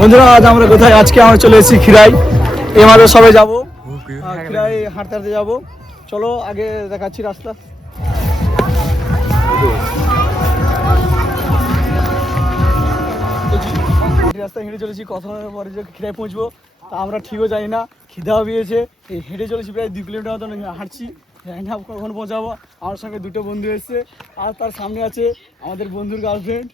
বন্ধুরা আজ আমরা কোথায়? আজকে আমরা চলে এসেছি খিরাই। এমারে সবাই যাবো খিরাই হাঁটতে হাঁটতে যাবো। চলো আগে দেখাচ্ছি রাস্তা। রাস্তায় হেঁটে চলেছি, কথা পরে যে খিরাই পৌঁছবো তা আমরা ঠিকও জানি না। খিদাও পেয়েছে, এই হেঁটে চলেছি প্রায় 2 কিলোমিটার মতন হাঁটছি, জানি না কখন পৌঁছাবো। আমার সঙ্গে দুটো বন্ধু এসছে আর তার সামনে আছে আমাদের বন্ধুর গার্লফ্রেন্ড।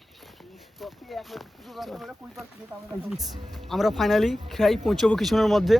আমরা ফাইনালি খিরাই পৌঁছবো কিছুক্ষণের মধ্যে।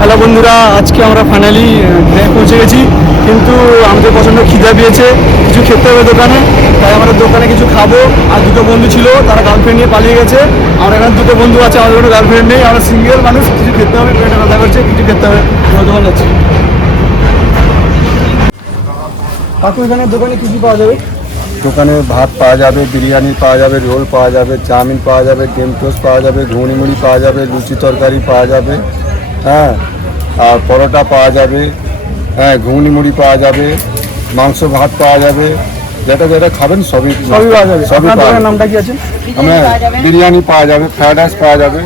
হ্যালো বন্ধুরা, আজকে আমরা ফাইনালি পৌঁছে গেছি, কিন্তু আমাদের পছন্দ খিদা পেয়েছে, কিছু খেতে হবে দোকানে। তাই আমরা দোকানে কিছু খাবো। আর দুটো বন্ধু ছিল, তারা গার্লফ্রেন্ড নিয়ে পালিয়ে গেছে। আমরা এখানে দুটো বন্ধু আছে, আমাদের কোনো গার্লফ্রেন্ড নেই, আমরা সিঙ্গেল মানুষ। কিছু খেতে হবে, পেটে ব্যথা করছে, কিছু খেতে হবে। আমরা দোকান যাচ্ছি। কাকু এখানে দোকানে কী কী পাওয়া যাবে? দোকানে ভাত পাওয়া যাবে, বিরিয়ানি পাওয়া যাবে, রোল পাওয়া যাবে, চাউমিন পাওয়া যাবে, ডিম টোস্ট পাওয়া যাবে, ঘুগনি মুড়ি পাওয়া যাবে, লুচি তরকারি পাওয়া যাবে, হ্যাঁ, আর পরোটা পাওয়া যাবে, হ্যাঁ, ঘুগনি মুড়ি পাওয়া যাবে, মাংস ভাত পাওয়া যাবে, যেটা যেটা খাবেন সবই সবই পাওয়া যাবে। সবই আপনার পাওয়া দোকানের যাবে। নামটা কি আছে? আমরা বিরিয়ানি পাওয়া যাবে, ফ্রাইড রাইস পাওয়া যাবে।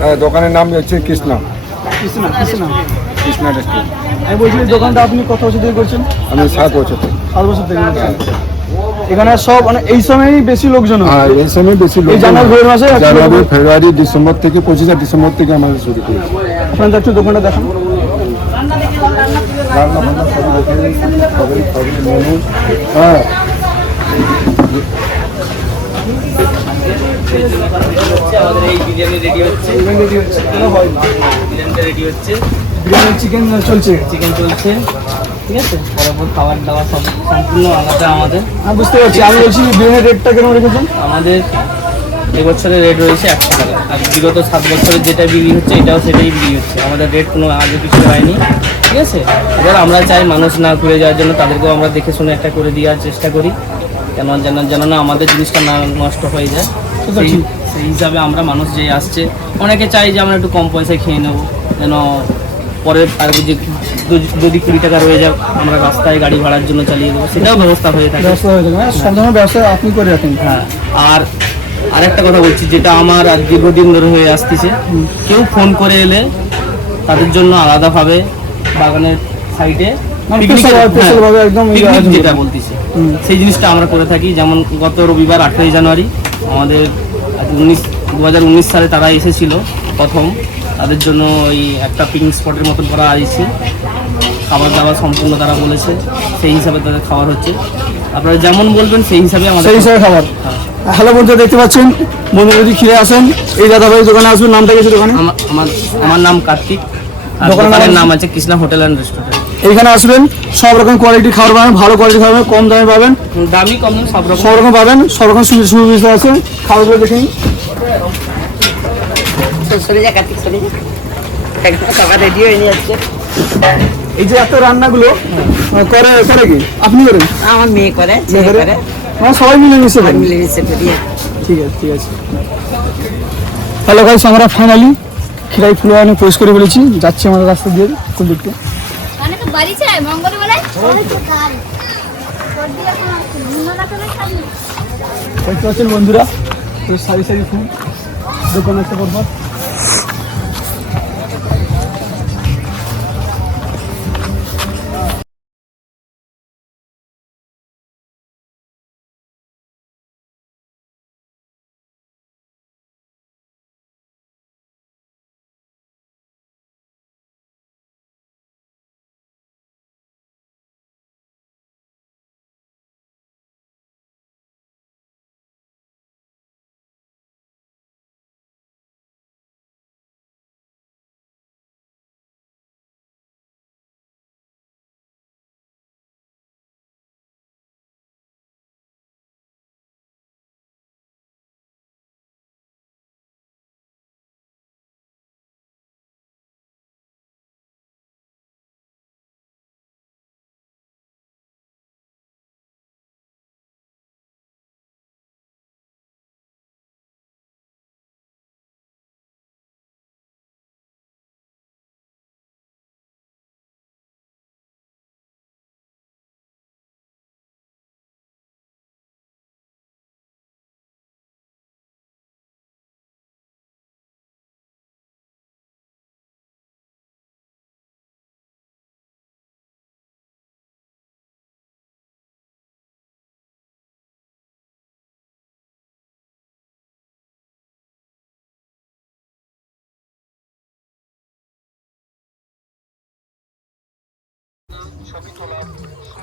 হ্যাঁ, দোকানের নাম হচ্ছে কৃষ্ণা কৃষ্ণা। কৃষ্ণা কৃষ্ণা রেস্টুরেন্ট। আমি বলছি দোকানটা আপনি কত বছর থেকে করছেন? আমি 7 বছর থেকে। 7 বছর থেকে করছেন। এখানে সব মানে এই সময়ই বেশি লোকজন হয়। হ্যাঁ, এই সময় বেশি লোক। এই জানুয়ারি মাসে জানুয়ারি, ফেব্রুয়ারি, ডিসেম্বর থেকে 25 ডিসেম্বর থেকে আমাদের শুরু করেছি। আপনাদের একটু দোকানটা দেখান। রান্না বান্না সবই দেখে সবই সবই মেনু। হ্যাঁ, আমাদের এই বিরিয়ানি রেডি হচ্ছে, বিরিয়ানিটা রেডি হচ্ছে, বিরিয়ানি চিকেন চলছে, চিকেন চলছে, ঠিক আছে। বরাবর খাবার দাবার সব সম্পূর্ণ আলাদা আমাদের। আমি বুঝতে পারছি। আমি বলছি বিরিয়ানির রেটটা কেন রেখেছেন? আমাদের এবছরের রেট রয়েছে 100 টাকা, আর বিগত 7 বছরের যেটা বিক্রি হচ্ছে এটাও সেটাই বিক্রি হচ্ছে। আমাদের রেট কোনো আগে কিছু হয়নি, ঠিক আছে। এবার আমরা চাই মানুষ না ঘুরে যাওয়ার জন্য তাদেরকেও আমরা দেখে শুনে একটা করে দেওয়ার চেষ্টা করি, যেন না আমাদের জিনিসটা না নষ্ট হয়ে যায়। সেই হিসাবে আমরা মানুষ যে আসছে, অনেকে চাই যে আমরা একটু কম পয়সায় খেয়ে নেবো, যেন পরে আর যে যদি 20 টাকা রয়ে যাক আমরা রাস্তায় গাড়ি ভাড়ার জন্য চালিয়ে দেবো, সেটাও ব্যবস্থা হয়ে থাকে। সব ধরনের ব্যবসা আপনি করে রাখেন। হ্যাঁ, আর আরেকটা কথা বলছি, যেটা আমার আর দীর্ঘদিন ধরে হয়ে আসতেছে, কেউ ফোন করে এলে তাদের জন্য আলাদাভাবে বাগানের সাইডে যেটা বলতেছি সেই জিনিসটা আমরা করে থাকি। যেমন গত রবিবার 8ই জানুয়ারি আমাদের 2019 সালে তারা এসেছিল প্রথম, তাদের জন্য ওই একটা পিকনিক স্পটের মতন করা হয়েছে। খাবার দাবার সম্পূর্ণ তারা বলেছে, সেই হিসাবে তাদের খাবার হচ্ছে। আপনারা যেমন বলবেন সেই হিসাবে আমাদের খাবার। হ্যালো বন্ধু, দেখতে পাচ্ছেন বন্ধু যদি খেয়ে আসেন এই দাদাভাই দোকানে আসবেন। নামটা কিছু দোকানে? আমার নাম কার্তিক, দোকানের নাম আছে কৃষ্ণা হোটেল অ্যান্ড রেস্টুরেন্ট। এইখানে আসবেন, সব রকম কোয়ালিটি খাবার পাবেন, ভালো কোয়ালিটি খাবার কম দামে পাবেন, দামি কম সব রকম পাবেন, সব রকম সুবিধা আছে। খাবারগুলো দেখে নিন। এই যে এত রান্নাগুলো করে করে কি আপনি করেন? আমার মেয়ে করে, সবাই মিলে মিশে করেন। ঠিক আছে, ঠিক আছে। হ্যালো গাইস, আমরা ফাইনালি খিরাই ফুলবাগানে প্রবেশ করে ফেলেছি। যাচ্ছি আমাদের রাস্তা দিয়ে কোন দিকটা। দেখতে পাচ্ছেন বন্ধুরা, সারি সারি ফুল, দোকান একটা পরপর।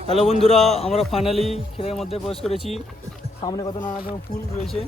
হ্যালো বন্ধুরা, আমরা ফাইনালি ক্ষেতের মধ্যে প্রবেশ করেছি। সামনে কত নানা রকম ফুল রয়েছে।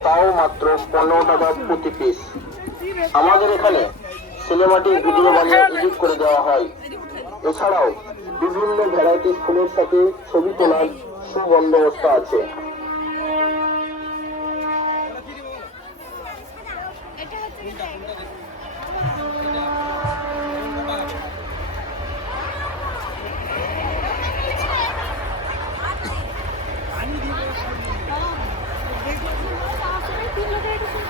তাও মাত্র 15 টাকা প্রতি পিস। আমাদের এখানে সিনেমাটিক ভিডিও বানিয়ে এডিট করে দেওয়া হয়। এছাড়াও বিভিন্ন ভ্যারাইটিস ফুলের সাথে ছবি তোলার সুবন্দোবস্ত আছে।